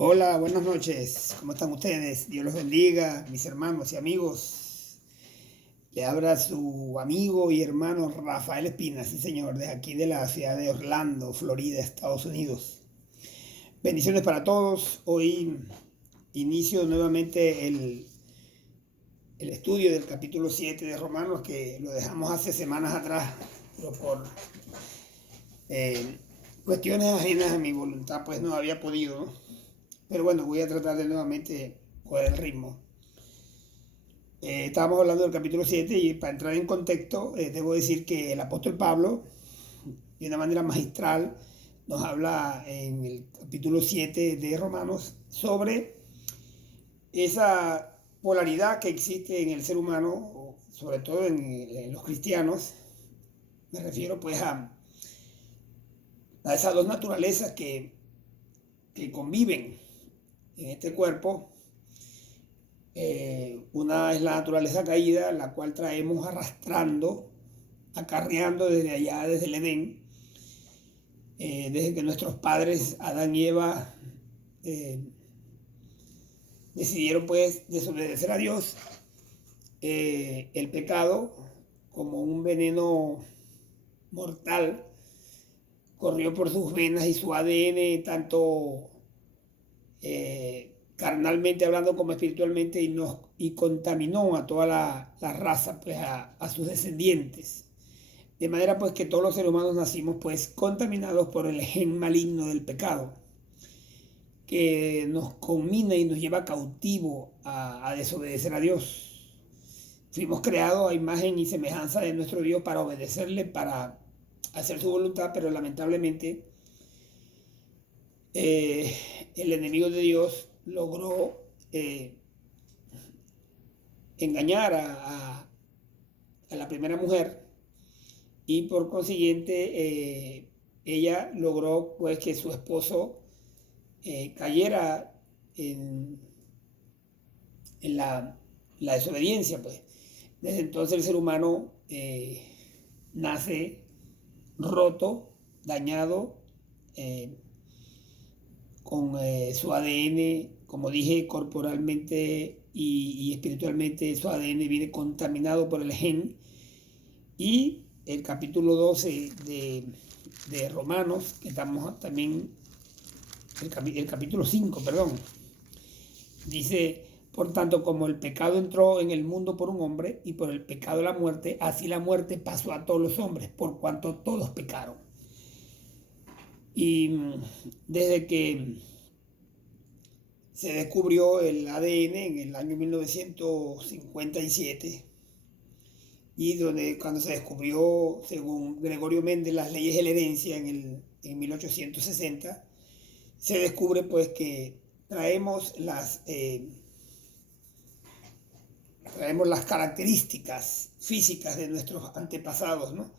Hola, buenas noches. ¿Cómo están ustedes? Dios los bendiga, mis hermanos y amigos. Le habla su amigo y hermano Rafael Espina, sí señor, de aquí de la ciudad de Orlando, Florida, Estados Unidos. Bendiciones para todos. Hoy inicio nuevamente el estudio del capítulo 7 de Romanos, que lo dejamos hace semanas atrás, pero por eh, cuestiones ajenas a mi voluntad, pues no había podido, ¿no? Pero bueno, voy a tratar de nuevamente coger el ritmo. Estábamos hablando del capítulo 7 y para entrar en contexto, debo decir que el apóstol Pablo, de una manera magistral, nos habla en el capítulo 7 de Romanos sobre esa polaridad que existe en el ser humano, sobre todo en los cristianos. Me refiero pues a esas dos naturalezas que conviven en este cuerpo. Una es la naturaleza caída, la cual traemos arrastrando, acarreando desde allá, desde el Edén, desde que nuestros padres, Adán y Eva, eh, decidieron pues desobedecer a Dios. El pecado, como un veneno mortal, corrió por sus venas y su ADN, tanto carnalmente hablando como espiritualmente, y contaminó a toda la raza, pues a sus descendientes. De manera pues que todos los seres humanos nacimos pues contaminados por el gen maligno del pecado, que nos conmina y nos lleva cautivo a desobedecer a Dios. Fuimos creados a imagen y semejanza de nuestro Dios para obedecerle, para hacer su voluntad, pero lamentablemente eh, el enemigo de Dios logró engañar a la primera mujer, y por consiguiente ella logró pues que su esposo cayera en la desobediencia, pues. Desde entonces el ser humano nace roto, dañado, eh, con su ADN, como dije, corporalmente y espiritualmente. Su ADN viene contaminado por el gen. Y el capítulo 12 de Romanos, que estamos también, el capítulo 5, perdón, dice: por tanto, como el pecado entró en el mundo por un hombre, y por el pecado la muerte, así la muerte pasó a todos los hombres, por cuanto todos pecaron. Y desde que se descubrió el ADN en el año 1957, y donde cuando se descubrió, según Gregorio Méndez, las leyes de la herencia en 1860, se descubre pues que traemos las características físicas de nuestros antepasados, ¿no?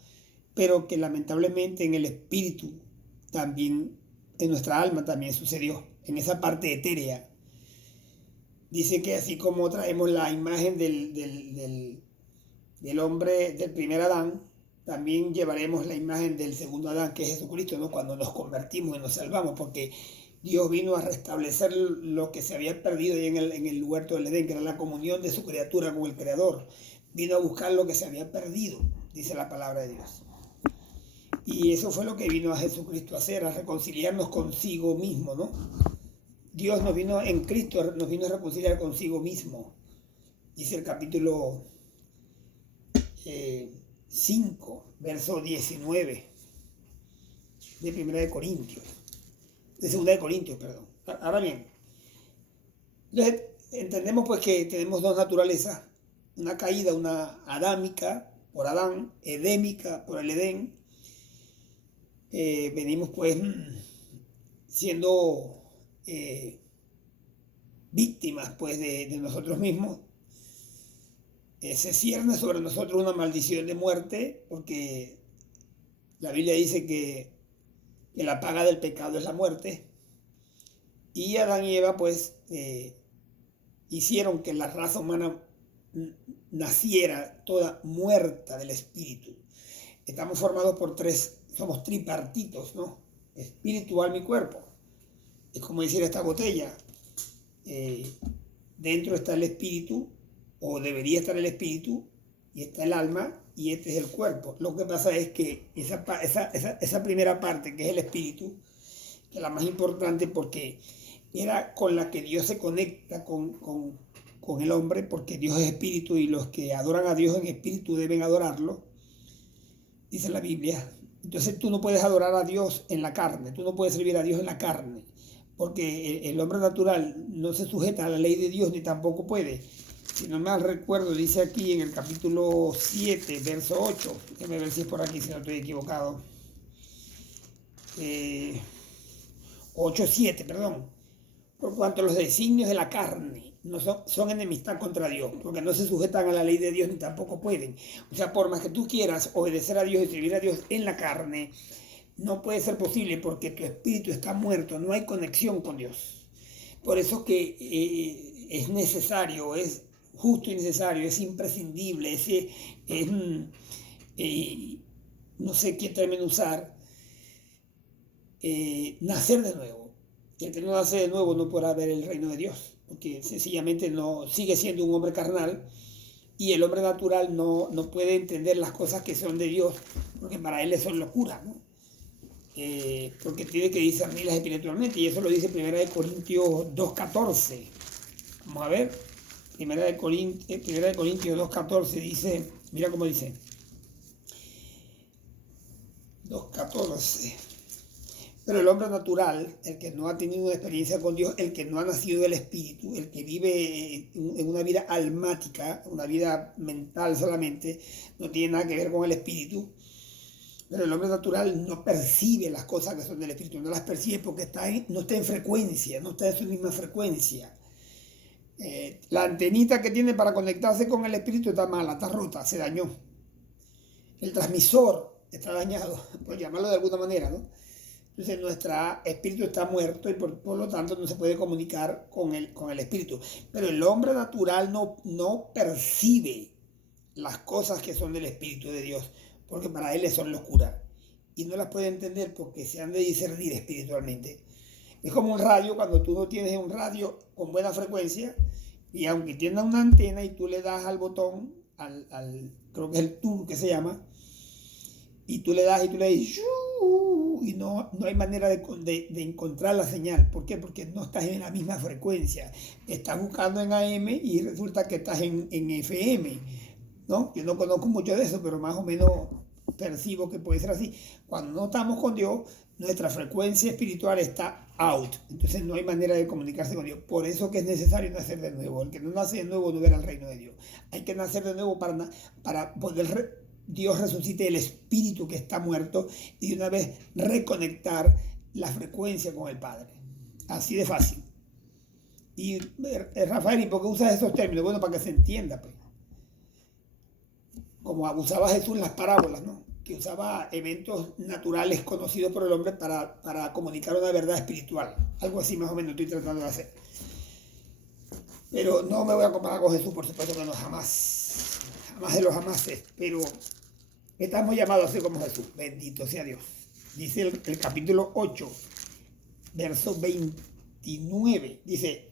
Pero que lamentablemente en el espíritu también, en nuestra alma también sucedió, en esa parte etérea. Dice que así como traemos la imagen del hombre, del primer Adán, también llevaremos la imagen del segundo Adán, que es Jesucristo, ¿no? Cuando nos convertimos y nos salvamos, porque Dios vino a restablecer lo que se había perdido ahí en el huerto del Edén, que era la comunión de su criatura con el Creador. Vino a buscar lo que se había perdido, dice la palabra de Dios. Y eso fue lo que vino a Jesucristo a hacer, a reconciliarnos consigo mismo, ¿no? Dios nos vino en Cristo, nos vino a reconciliar consigo mismo. Dice el capítulo 5, verso 19 de Primera de Corintios, de Segunda de Corintios, perdón. Ahora bien, entonces entendemos pues que tenemos dos naturalezas: una caída, una adámica por Adán, edémica por el Edén. Venimos pues siendo víctimas pues de nosotros mismos. Se cierne sobre nosotros una maldición de muerte, porque la Biblia dice que la paga del pecado es la muerte. Y Adán y Eva pues hicieron que la raza humana naciera toda muerta del espíritu. Estamos formados por tres, somos tripartitos, ¿no? Espíritu, alma y cuerpo. Es como decir esta botella. Dentro está el espíritu, o debería estar el espíritu, y está el alma, y este es el cuerpo. Lo que pasa es que esa primera parte, que es el espíritu, que es la más importante porque era con la que Dios se conecta con el hombre, porque Dios es espíritu y los que adoran a Dios en espíritu deben adorarlo, dice la Biblia. Entonces tú no puedes adorar a Dios en la carne, tú no puedes servir a Dios en la carne, porque el hombre natural no se sujeta a la ley de Dios ni tampoco puede. Si no mal recuerdo, dice aquí en el capítulo 7, verso 8, déjame ver si es por aquí, si no estoy equivocado. 8:7, perdón. Por cuanto los designios de la carne no son enemistad contra Dios, porque no se sujetan a la ley de Dios ni tampoco pueden. O sea, por más que tú quieras obedecer a Dios y servir a Dios en la carne, no puede ser posible porque tu espíritu está muerto, no hay conexión con Dios. Por eso que es necesario, es justo y necesario, es imprescindible, no sé qué término usar, nacer de nuevo. El que no nace de nuevo no podrá ver el reino de Dios, porque sencillamente no sigue siendo un hombre carnal, y el hombre natural no puede entender las cosas que son de Dios, porque para él son locura, ¿no? Porque tiene que discernirlas espiritualmente, y eso lo dice 1 Corintios 2:14. Vamos a ver, 1 Corintios 2:14 dice, mira cómo dice, 2:14. Pero el hombre natural, el que no ha tenido una experiencia con Dios, el que no ha nacido del Espíritu, el que vive en una vida almática, una vida mental solamente, no tiene nada que ver con el Espíritu. Pero el hombre natural no percibe las cosas que son del Espíritu, no las percibe porque no está en frecuencia, no está en su misma frecuencia. La antenita que tiene para conectarse con el Espíritu está mala, está rota, se dañó. El transmisor está dañado, por llamarlo de alguna manera, ¿no? Entonces nuestro espíritu está muerto y por lo tanto no se puede comunicar con el espíritu. Pero el hombre natural no percibe las cosas que son del Espíritu de Dios, porque para él son locura. Y no las puede entender porque se han de discernir espiritualmente. Es como un radio, cuando tú no tienes un radio con buena frecuencia, y aunque tenga una antena y tú le das al botón, creo que es el tour que se llama, y tú le das y tú le dices, y no hay manera de encontrar la señal. ¿Por qué? Porque no estás en la misma frecuencia. Estás buscando en AM y resulta que estás en FM, ¿no? Yo no conozco mucho de eso, pero más o menos percibo que puede ser así. Cuando no estamos con Dios, nuestra frecuencia espiritual está out. Entonces no hay manera de comunicarse con Dios. Por eso que es necesario nacer de nuevo. El que no nace de nuevo no verá el reino de Dios. Hay que nacer de nuevo para poder Dios resucite el espíritu que está muerto y de una vez reconectar la frecuencia con el Padre. Así de fácil. Y Rafael, ¿y por qué usas esos términos? Bueno, para que se entienda, pues. Como usaba Jesús en las parábolas, ¿no? Que usaba eventos naturales conocidos por el hombre para comunicar una verdad espiritual. Algo así más o menos estoy tratando de hacer. Pero no me voy a comparar con Jesús, por supuesto que no, jamás. Jamás de los jamases. Pero estamos llamados a ser como Jesús. Bendito sea Dios. Dice el capítulo 8, verso 29. Dice,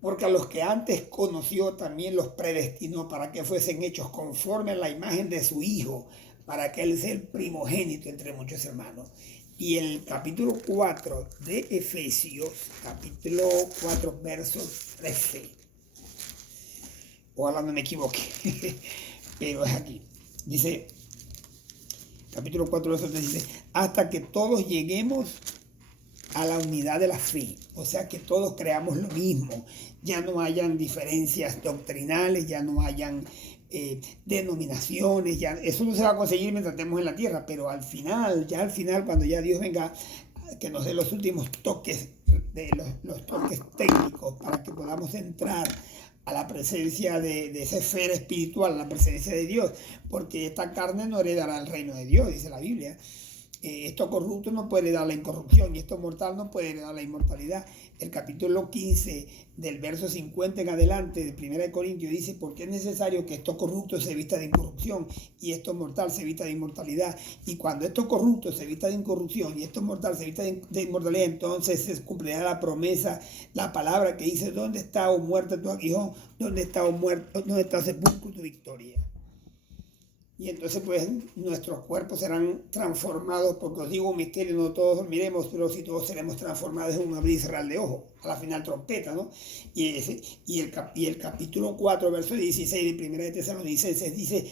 porque a los que antes conoció también los predestinó para que fuesen hechos conforme a la imagen de su Hijo, para que Él sea el primogénito entre muchos hermanos. Y el capítulo 4 de Efesios, capítulo 4, verso 13. Ojalá no me equivoque, pero es aquí. Dice, capítulo 4, verso 13, dice, hasta que todos lleguemos a la unidad de la fe, o sea que todos creamos lo mismo, ya no hayan diferencias doctrinales, ya no hayan denominaciones, ya, eso no se va a conseguir mientras estemos en la tierra, pero al final, cuando ya Dios venga, que nos dé los últimos toques, los toques técnicos para que podamos entrar a la presencia de esa esfera espiritual, a la presencia de Dios, porque esta carne no heredará el reino de Dios, dice la Biblia. esto corrupto no puede dar la incorrupción y esto mortal no puede dar la inmortalidad. El capítulo 15 del verso 50 en adelante de 1 Corintios dice: porque es necesario que esto corrupto se vista de incorrupción y esto mortal se vista de inmortalidad. Y cuando esto corrupto se vista de incorrupción y esto mortal se vista de inmortalidad, entonces se cumplirá la promesa, la palabra que dice: ¿dónde está, oh muerte, tu aguijón? ¿Dónde está, oh muerte, dónde está, sepulcro, tu victoria? Y entonces pues nuestros cuerpos serán transformados, porque os digo un misterio, no todos dormiremos, pero si todos seremos transformados en un abrir y cerrar de ojos, a la final trompeta, ¿no? Y el capítulo 4, verso 16 de 1 de Tesalonicenses dice: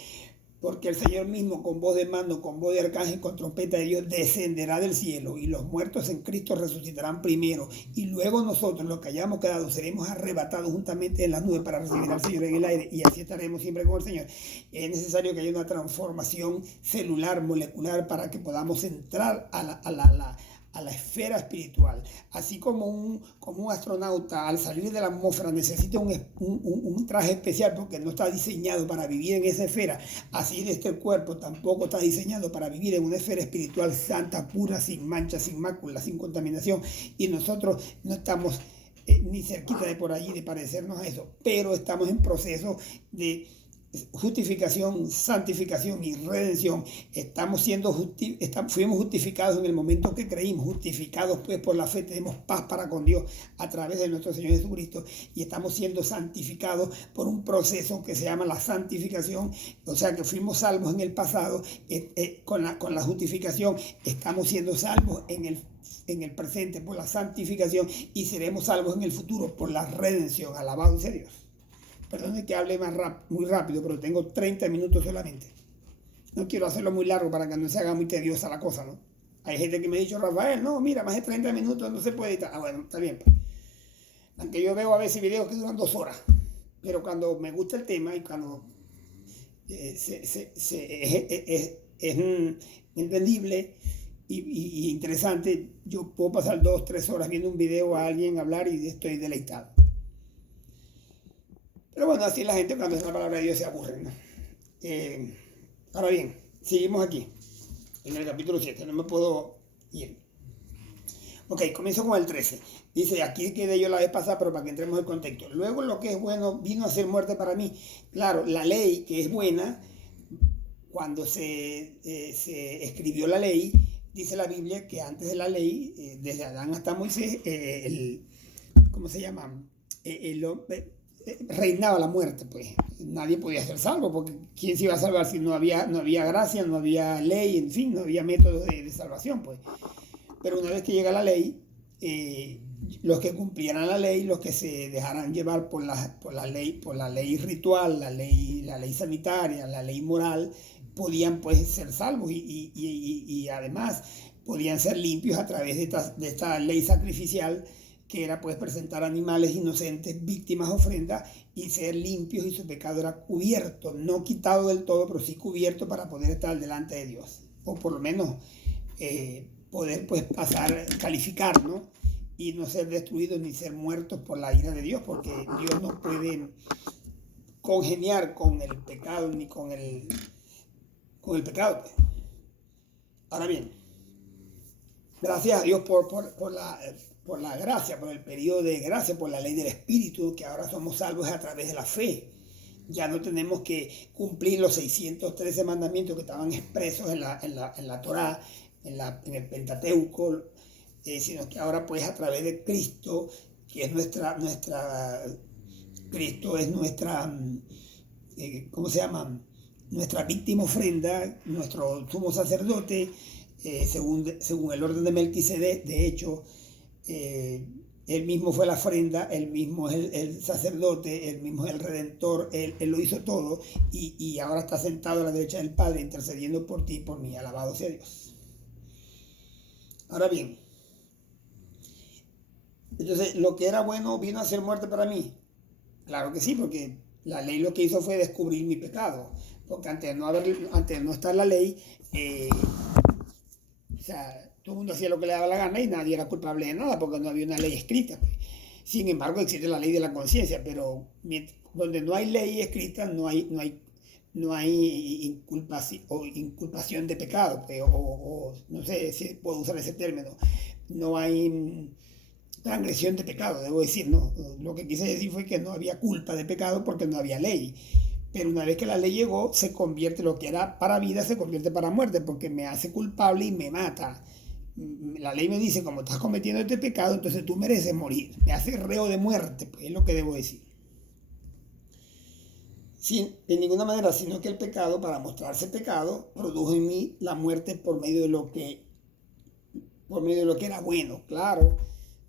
porque el Señor mismo, con voz de mando, con voz de arcángel, con trompeta de Dios, descenderá del cielo, y los muertos en Cristo resucitarán primero, y luego nosotros, los que hayamos quedado, seremos arrebatados juntamente en las nubes para recibir al Señor en el aire, y así estaremos siempre con el Señor. Es necesario que haya una transformación celular, molecular, para que podamos entrar a la esfera espiritual. Así como un astronauta al salir de la atmósfera necesita un traje especial porque no está diseñado para vivir en esa esfera, así este cuerpo tampoco está diseñado para vivir en una esfera espiritual santa, pura, sin mancha, sin mácula, sin contaminación, y nosotros no estamos ni cerquita de por allí de parecernos a eso, pero estamos en proceso de justificación, santificación y redención. Fuimos justificados en el momento que creímos, justificados pues por la fe, tenemos paz para con Dios a través de nuestro Señor Jesucristo, y estamos siendo santificados por un proceso que se llama la santificación. O sea que fuimos salvos en el pasado, con la justificación estamos siendo salvos en el presente por la santificación, y seremos salvos en el futuro por la redención. Alabado sea Dios. Perdón que hable muy rápido, pero tengo 30 minutos solamente. No quiero hacerlo muy largo para que no se haga muy tediosa la cosa, ¿no? Hay gente que me ha dicho: Rafael, no, mira, más de 30 minutos no se puede editar. Ah, bueno, está bien. Pues. Aunque yo veo a veces videos que duran 2 horas. Pero cuando me gusta el tema y cuando es entendible y interesante, yo puedo pasar 2, 3 horas viendo un video a alguien hablar y estoy deleitado. Pero bueno, así la gente cuando es la palabra de Dios se aburre, ¿no? Ahora bien, seguimos aquí, en el capítulo 7, no me puedo ir. Ok, comienzo con el 13. Dice: aquí quedé yo la vez pasada, pero para que entremos en contexto. Luego lo que es bueno vino a ser muerte para mí. Claro, la ley que es buena, cuando se escribió la ley, dice la Biblia que antes de la ley, desde Adán hasta Moisés, ¿cómo se llama? Reinaba la muerte, pues nadie podía ser salvo, porque ¿quién se iba a salvar si no había gracia, no había ley, en fin, no había métodos de salvación, pues? Pero una vez que llega la ley, los que cumplieran la ley, los que se dejaran llevar por la ley ritual, la ley sanitaria, la ley moral, podían pues ser salvos, y además podían ser limpios a través de esta ley sacrificial, que era pues presentar animales inocentes, víctimas, ofrendas, y ser limpios, y su pecado era cubierto, no quitado del todo, pero sí cubierto para poder estar delante de Dios, o por lo menos poder pues pasar, calificar, ¿no? Y no ser destruidos ni ser muertos por la ira de Dios, porque Dios no puede congeniar con el pecado ni con el pecado, pues. Ahora bien, gracias a Dios por la gracia, por el periodo de gracia, por la ley del Espíritu, que ahora somos salvos a través de la fe. Ya no tenemos que cumplir los 613 mandamientos que estaban expresos en la Torá, en el Pentateuco, sino que ahora pues a través de Cristo, que es Cristo es nuestra, ¿cómo se llama? Nuestra víctima ofrenda, nuestro sumo sacerdote, según el orden de Melquisedec. De hecho, él mismo fue la ofrenda, él mismo es el sacerdote, él mismo es el redentor, él lo hizo todo, y ahora está sentado a la derecha del Padre intercediendo por ti y por mí. Alabado sea Dios. Ahora bien, entonces, ¿lo que era bueno vino a ser muerte para mí? Claro que sí, porque la ley lo que hizo fue descubrir mi pecado, porque antes de no estar la ley, o sea, todo el mundo hacía lo que le daba la gana y nadie era culpable de nada, porque no había una ley escrita, pues. Sin embargo, existe la ley de la conciencia, pero donde no hay ley escrita, no hay no hay inculpación de pecado, pues, no sé si puedo usar ese término, no hay transgresión de pecado, debo decir, ¿no? Lo que quise decir fue que no había culpa de pecado porque no había ley. Pero una vez que la ley llegó, se convierte lo que era para vida, se convierte para muerte, porque me hace culpable y me mata. La ley me dice, como estás cometiendo este pecado, entonces tú mereces morir. Me hace reo de muerte, pues es lo que debo decir. Sin, de ninguna manera, sino que el pecado, para mostrarse pecado, produjo en mí la muerte por medio de lo que era bueno, claro,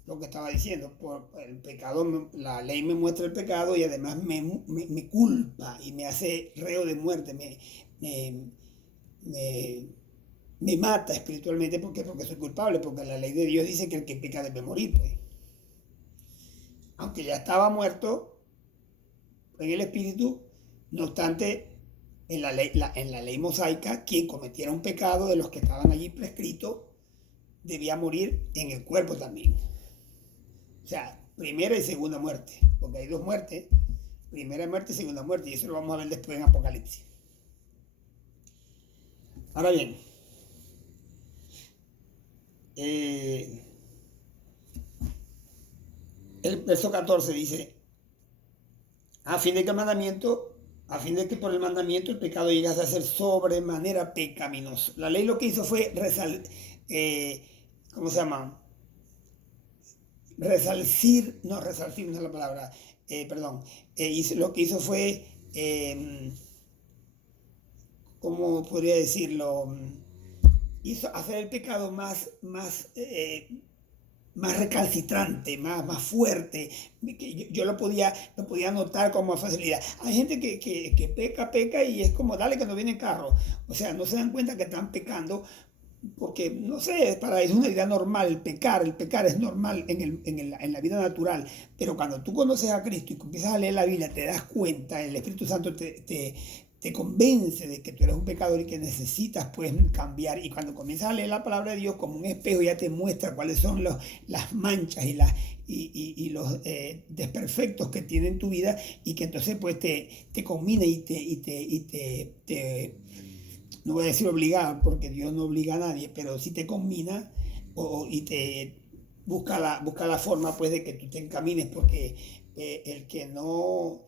lo que estaba diciendo, por el pecado, la ley me muestra el pecado y además me culpa y me hace reo de muerte, me, me, me mata espiritualmente. ¿Por qué? Porque soy culpable, porque la ley de Dios dice que el que peca debe morir, pues. Aunque ya estaba muerto en el espíritu, no obstante, en la ley mosaica, quien cometiera un pecado de los que estaban allí prescritos, debía morir en el cuerpo también. O sea, primera y segunda muerte, porque hay dos muertes, primera muerte y segunda muerte, y eso lo vamos a ver después en Apocalipsis. Ahora bien, el verso 14 dice, a fin de que por el mandamiento el pecado llegase a ser sobremanera pecaminoso. La ley lo que hizo fue ¿cómo se llama? Resalcir, no, resalcir no es la palabra, perdón, lo que hizo fue, ¿cómo podría decirlo? Hizo hacer el pecado más recalcitrante, más fuerte. Yo lo podía notar con más facilidad. Hay gente que peca y es como, dale que no viene carro. O sea, no se dan cuenta que están pecando porque, no sé, para ellos es una idea normal. El pecar es normal en la vida natural. Pero cuando tú conoces a Cristo y empiezas a leer la Biblia, te das cuenta, el Espíritu Santo te convence de que tú eres un pecador y que necesitas pues cambiar. Y cuando comienzas a leer la palabra de Dios como un espejo, ya te muestra cuáles son las manchas y los desperfectos que tiene en tu vida, y que entonces pues te combina y te no voy a decir obligada, porque Dios no obliga a nadie, pero sí te combina y te busca la forma pues de que tú te encamines, porque el que no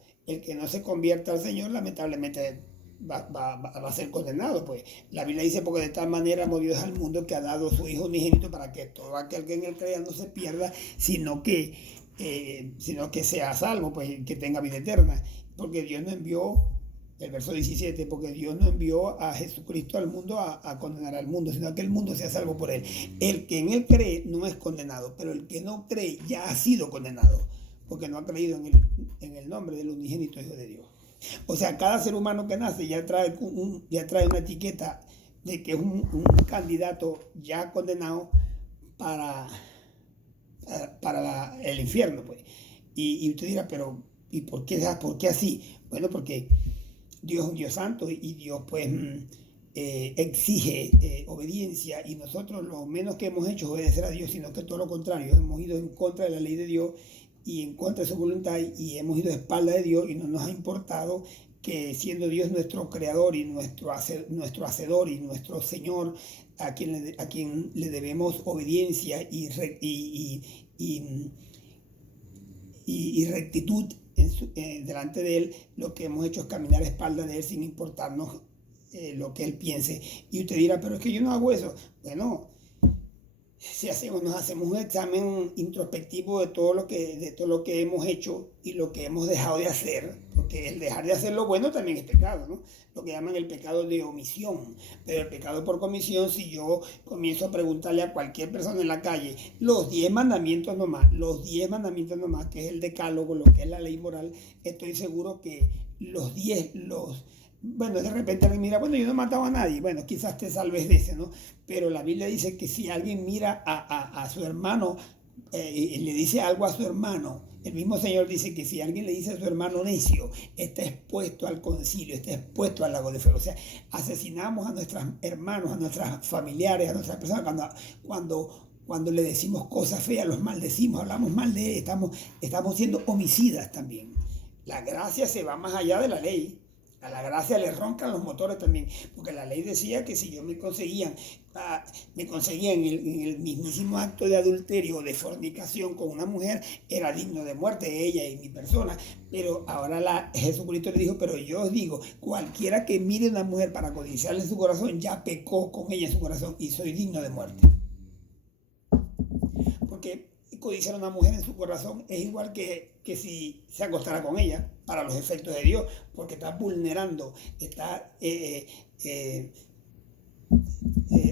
se convierta al Señor, lamentablemente va a ser condenado. Pues la Biblia dice, porque de tal manera amó Dios al mundo que ha dado a su Hijo unigénito para que todo aquel que en él crea no se pierda, sino que sea salvo, pues que tenga vida eterna. Porque Dios no envió, el verso 17, porque Dios no envió a Jesucristo al mundo a condenar al mundo, sino que el mundo sea salvo por él. El que en él cree no es condenado, pero el que no cree ya ha sido condenado, porque no ha creído en el nombre del unigénito Hijo de Dios. O sea, cada ser humano que nace ya trae una etiqueta de que es un candidato ya condenado para el infierno, pues. Y usted dirá, pero ¿y por qué así? Bueno, porque Dios es un Dios santo y Dios pues exige obediencia, y nosotros lo menos que hemos hecho es obedecer a Dios, sino que todo lo contrario, hemos ido en contra de la ley de Dios y en contra de su voluntad, y hemos ido a espalda de Dios, y no nos ha importado que, siendo Dios nuestro creador y nuestro hacedor y nuestro Señor, a quien le debemos obediencia y rectitud delante de Él, lo que hemos hecho es caminar a espaldas de Él sin importarnos lo que Él piense. Y usted dirá, pero es que yo no hago eso. Bueno, si nos hacemos un examen introspectivo de todo lo que hemos hecho y lo que hemos dejado de hacer, porque el dejar de hacer lo bueno también es pecado, ¿no? Lo que llaman el pecado de omisión. Pero el pecado por comisión, si yo comienzo a preguntarle a cualquier persona en la calle los 10 mandamientos nomás, que es el decálogo, lo que es la ley moral, estoy seguro que bueno, de repente alguien mira, bueno, yo no he matado a nadie, bueno, quizás te salves de ese, ¿no? Pero la Biblia dice que si alguien mira a su hermano, le dice algo a su hermano, el mismo Señor dice que si alguien le dice a su hermano necio, está expuesto al concilio, está expuesto al lago de fuego. O sea, asesinamos a nuestros hermanos, a nuestros familiares, a nuestras personas, cuando le decimos cosas feas, los maldecimos, hablamos mal de él, estamos siendo homicidas también. La gracia se va más allá de la ley. A la gracia le roncan los motores también, porque la ley decía que si yo me conseguían en el mismísimo acto de adulterio o de fornicación con una mujer, era digno de muerte ella y mi persona. Pero ahora Jesucristo le dijo, pero yo os digo, cualquiera que mire a una mujer para codiciarle en su corazón, ya pecó con ella en su corazón y soy digno de muerte. Porque codiciar a una mujer en su corazón es igual que si se acostara con ella para los efectos de Dios, porque está vulnerando, está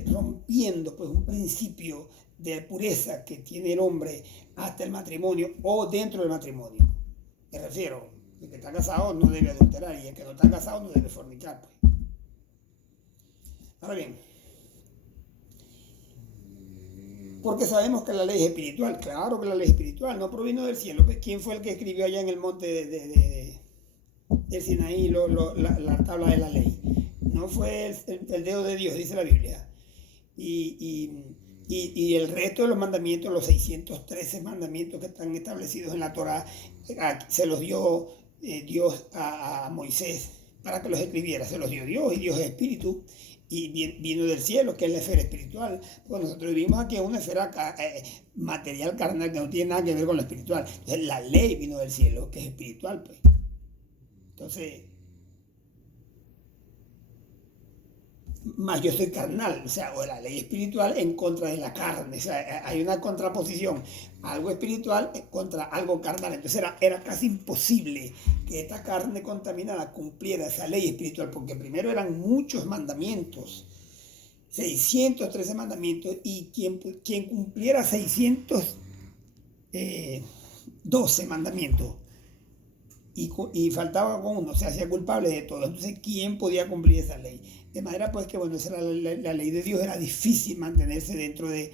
rompiendo pues un principio de pureza que tiene el hombre hasta el matrimonio o dentro del matrimonio. Me refiero, el que está casado no debe adulterar y el que no está casado no debe fornicar. Pues. Ahora bien, porque sabemos que la ley es espiritual. Claro que la ley es espiritual, no provino del cielo. ¿Quién fue el que escribió allá en el monte del Sinaí la tabla de la ley? No fue el dedo de Dios, dice la Biblia. Y el resto de los mandamientos, los 613 mandamientos que están establecidos en la Torá, se los dio Dios a Moisés para que los escribiera. Se los dio Dios, y Dios es espíritu. Y vino del cielo, que es la esfera espiritual. Pues nosotros vivimos aquí en una esfera material, carnal, que no tiene nada que ver con lo espiritual. Entonces la ley vino del cielo, que es espiritual, pues. Entonces, más yo soy carnal, o sea, o la ley espiritual en contra de la carne, o sea, hay una contraposición, algo espiritual contra algo carnal. Entonces era casi imposible que esta carne contaminada cumpliera esa ley espiritual, porque primero eran muchos mandamientos, 613 mandamientos, y quien cumpliera 612 mandamientos y faltaba con uno, se hacía culpable de todo. Entonces, ¿quién podía cumplir esa ley? De manera pues que, bueno, esa era la ley de Dios, era difícil mantenerse dentro de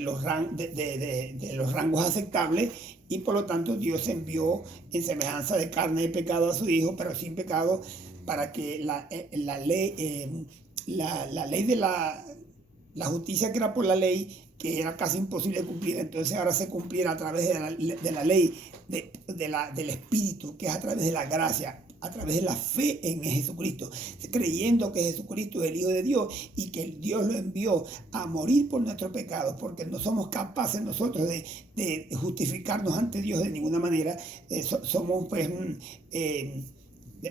los rangos aceptables, y por lo tanto Dios envió en semejanza de carne y pecado a su Hijo, pero sin pecado, para que la ley de la justicia, que era por la ley, que era casi imposible de cumplir, entonces ahora se cumpliera a través de la ley del Espíritu, que es a través de la gracia, a través de la fe en Jesucristo, creyendo que Jesucristo es el Hijo de Dios y que Dios lo envió a morir por nuestros pecados, porque no somos capaces nosotros de justificarnos ante Dios de ninguna manera. Somos pues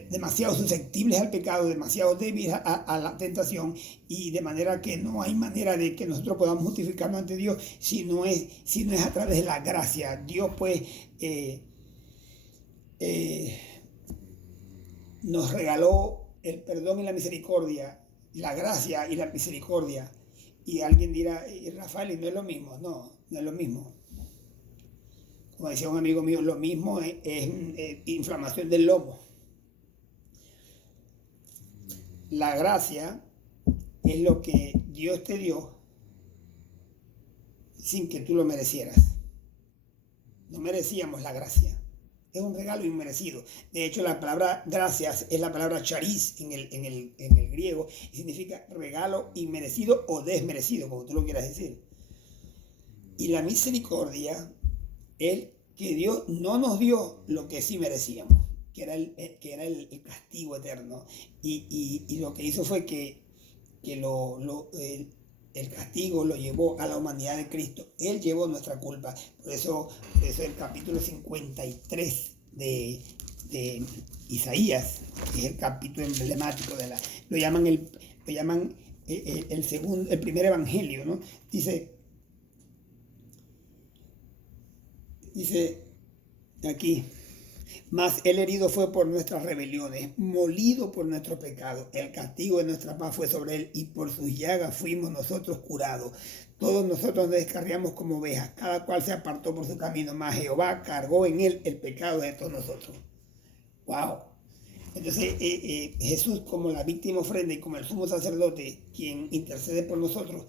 demasiado susceptibles al pecado, demasiado débiles a la tentación, y de manera que no hay manera de que nosotros podamos justificarnos ante Dios si no es a través de la gracia. Dios pues nos regaló el perdón y la misericordia, la gracia y la misericordia. Y alguien dirá, Rafael, ¿no es lo mismo? No, no es lo mismo. Como decía un amigo mío, lo mismo es inflamación del lomo. La gracia es lo que Dios te dio sin que tú lo merecieras. No merecíamos la gracia. Es un regalo inmerecido. De hecho, la palabra gracias es la palabra charis en el griego, y significa regalo inmerecido o desmerecido, como tú lo quieras decir. Y la misericordia es que Dios no nos dio lo que sí merecíamos, que era el castigo eterno. Y lo que hizo fue que el castigo lo llevó a la humanidad de Cristo. Él llevó nuestra culpa. Por eso el capítulo 53 de Isaías, que es el capítulo emblemático lo llaman el primer evangelio, ¿no? Dice aquí: mas el herido fue por nuestras rebeliones, molido por nuestros pecados. El castigo de nuestra paz fue sobre él, y por sus llagas fuimos nosotros curados. Todos nosotros nos descarriamos como ovejas, cada cual se apartó por su camino, mas Jehová cargó en él el pecado de todos nosotros. ¡Wow! Entonces Jesús, como la víctima ofrenda y como el sumo sacerdote, quien intercede por nosotros,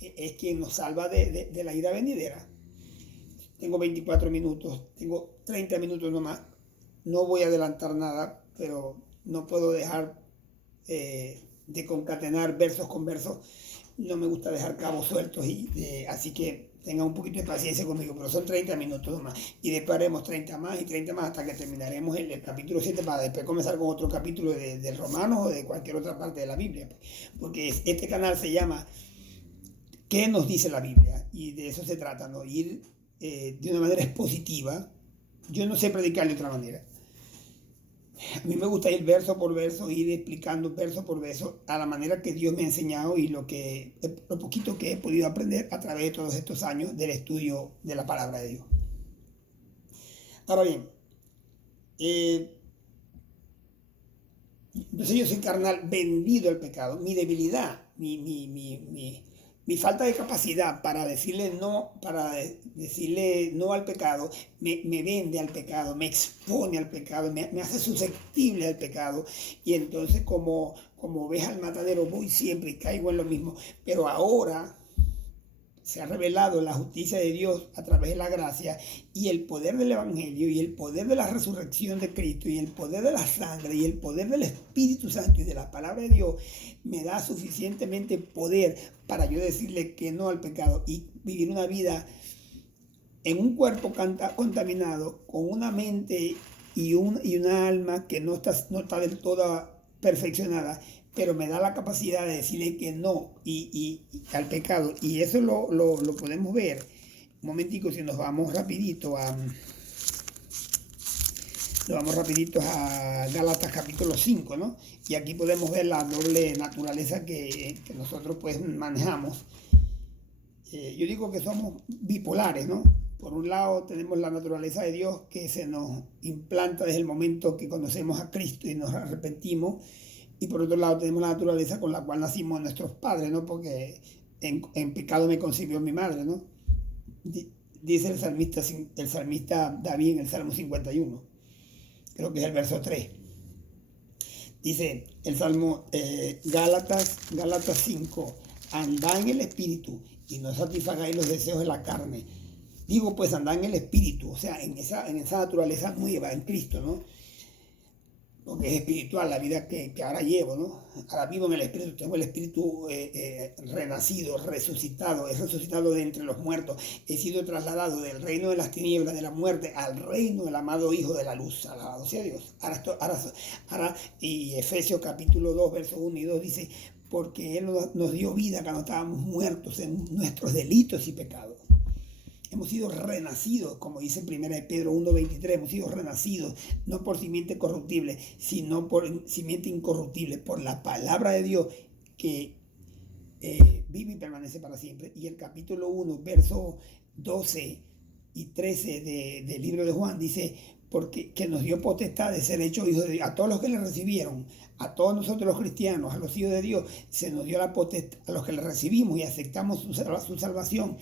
es quien nos salva de la ira venidera. Tengo 24 minutos, tengo 30 minutos nomás. No voy a adelantar nada, pero no puedo dejar de concatenar versos con versos. No me gusta dejar cabos sueltos, así que Tengan un poquito de paciencia conmigo, pero son 30 minutos más. Y después haremos 30 más y 30 más hasta que terminaremos el capítulo 7 para después comenzar con otro capítulo de Romanos o de cualquier otra parte de la Biblia. Porque este canal se llama ¿Qué nos dice la Biblia? Y de eso se trata, ¿no? Ir de una manera expositiva. Yo no sé predicar de otra manera. A mí me gusta ir verso por verso, ir explicando verso por verso a la manera que Dios me ha enseñado y lo poquito que he podido aprender a través de todos estos años del estudio de la palabra de Dios. Ahora bien, entonces yo soy carnal, vendido al pecado. Mi debilidad, mi falta de capacidad para decirle no al pecado, me vende al pecado, me expone al pecado, me hace susceptible al pecado. Y entonces como oveja al matadero voy siempre y caigo en lo mismo. Pero ahora se ha revelado la justicia de Dios a través de la gracia y el poder del Evangelio y el poder de la resurrección de Cristo y el poder de la sangre y el poder del Espíritu Santo y de la palabra de Dios me da suficientemente poder para yo decirle que no al pecado y vivir una vida en un cuerpo contaminado, con una mente y una alma que no está del todo perfeccionada, pero me da la capacidad de decirle que no y al pecado. Y eso lo podemos ver. Un momentico, si nos vamos rapidito a Gálatas capítulo 5, ¿no? Y aquí podemos ver la doble naturaleza que nosotros pues manejamos. Yo digo que somos bipolares, ¿no? Por un lado tenemos la naturaleza de Dios que se nos implanta desde el momento que conocemos a Cristo y nos arrepentimos. Y por otro lado tenemos la naturaleza con la cual nacimos nuestros padres, ¿no? Porque en pecado me concibió mi madre, ¿no? Dice el salmista David en el Salmo 51, creo que es el verso 3. Dice el Salmo Gálatas 5, andad en el Espíritu y no satisfagáis los deseos de la carne. Digo, pues andad en el Espíritu, o sea, en esa naturaleza nueva, en Cristo, ¿no? Porque es espiritual la vida que ahora llevo, ¿no? Ahora vivo en el Espíritu, tengo el Espíritu renacido, resucitado, he resucitado de entre los muertos, he sido trasladado del reino de las tinieblas, de la muerte, al reino del amado Hijo de la luz, alabado sea Dios. Ahora, y Efesios capítulo 2, versos 1 y 2 dice, porque Él nos dio vida cuando estábamos muertos en nuestros delitos y pecados. Hemos sido renacidos, como dice 1 Pedro 1:23, hemos sido renacidos, no por simiente corruptible, sino por simiente incorruptible, por la palabra de Dios que vive y permanece para siempre. Y el capítulo 1, versos 12 y 13 del libro de Juan dice, porque que nos dio potestad de ser hechos hijos de Dios. A todos los que le recibieron, a todos nosotros los cristianos, a los hijos de Dios, se nos dio la potestad, a los que le recibimos y aceptamos su salvación,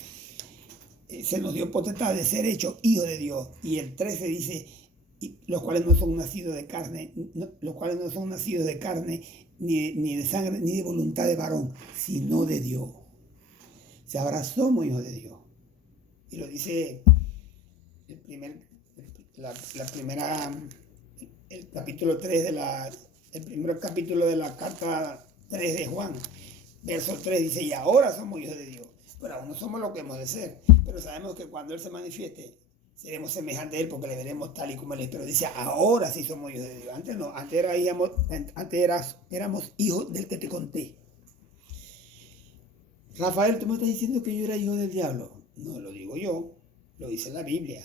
se nos dio potestad de ser hechos hijos de Dios. Y el 13 dice, los cuales no son nacidos de carne, ni de sangre, ni de voluntad de varón, sino de Dios. O sea, ahora somos hijos de Dios. Y lo dice el capítulo 3 el primer capítulo de la carta 3 de Juan, verso 3 dice, y ahora somos hijos de Dios. Pero aún no somos lo que hemos de ser, pero sabemos que cuando Él se manifieste, seremos semejantes a Él porque le veremos tal y como Él es. Pero dice, ahora sí somos hijos de Dios. Antes no, éramos hijos del que te conté. Rafael, ¿tú me estás diciendo que yo era hijo del diablo? No lo digo yo, lo dice la Biblia.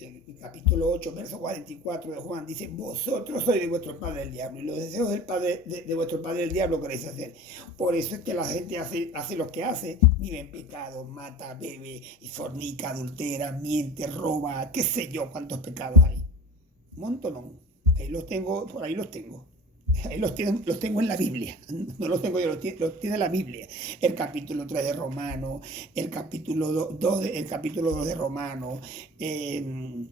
El capítulo 8, verso 44 de Juan, dice, vosotros sois de vuestro padre el diablo, y los deseos del padre, de vuestro padre el diablo queréis hacer. Por eso es que la gente hace lo que hace, vive en pecado, mata, bebe, fornica, adultera, miente, roba, qué sé yo cuántos pecados hay. Un montón. Ahí los tengo, por ahí los tengo. Ahí los tengo en la Biblia, no los tengo yo, los tiene la Biblia. El capítulo 3 de Romano, el capítulo 2 de Romano, el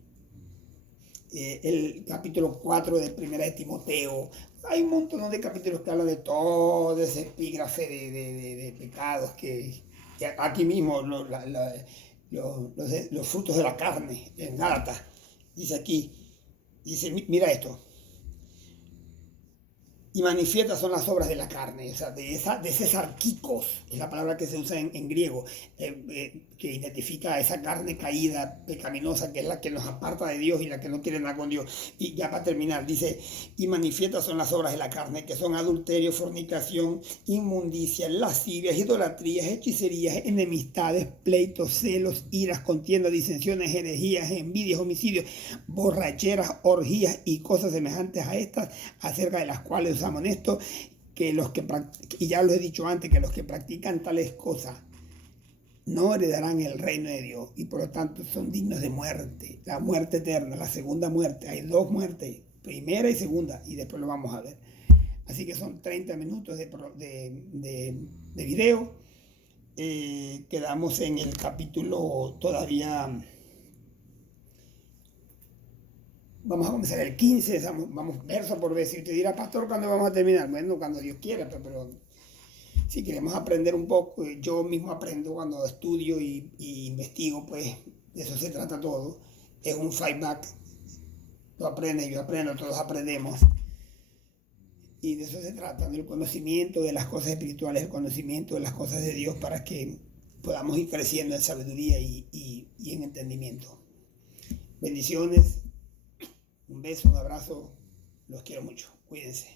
capítulo 4 de Primera de Timoteo. Hay un montón de capítulos que hablan de todo ese epígrafe de pecados que aquí mismo los frutos de la carne en Gálatas. Dice aquí, mira esto. Y manifiestas son las obras de la carne, o sea, de ese sarquicos, es la palabra que se usa en griego, que identifica a esa carne caída, pecaminosa, que es la que nos aparta de Dios y la que no quiere nada con Dios. Y ya para terminar, dice, y manifiestas son las obras de la carne, que son adulterio, fornicación, inmundicia, lascivias, idolatrías, hechicerías, enemistades, pleitos, celos, iras, contiendas, disensiones, herejías, envidias, homicidios, borracheras, orgías y cosas semejantes a estas, acerca de las cuales usamos esto, que los que, y ya lo he dicho antes, que los que practican tales cosas no heredarán el reino de Dios y por lo tanto son dignos de muerte, la muerte eterna, la segunda muerte. Hay dos muertes, primera y segunda, y después lo vamos a ver. Así que son 30 minutos de video. Quedamos en el capítulo todavía. Vamos a comenzar el 15, vamos verso por verso. Y te dirá, pastor, ¿cuándo vamos a terminar? Bueno, cuando Dios quiera, pero si queremos aprender un poco, yo mismo aprendo cuando estudio y investigo, pues de eso se trata todo. Es un feedback. Tú aprendes, yo aprendo, todos aprendemos. Y de eso se trata, del conocimiento de las cosas espirituales, el conocimiento de las cosas de Dios para que podamos ir creciendo en sabiduría y en entendimiento. Bendiciones. Un beso, un abrazo, los quiero mucho, cuídense.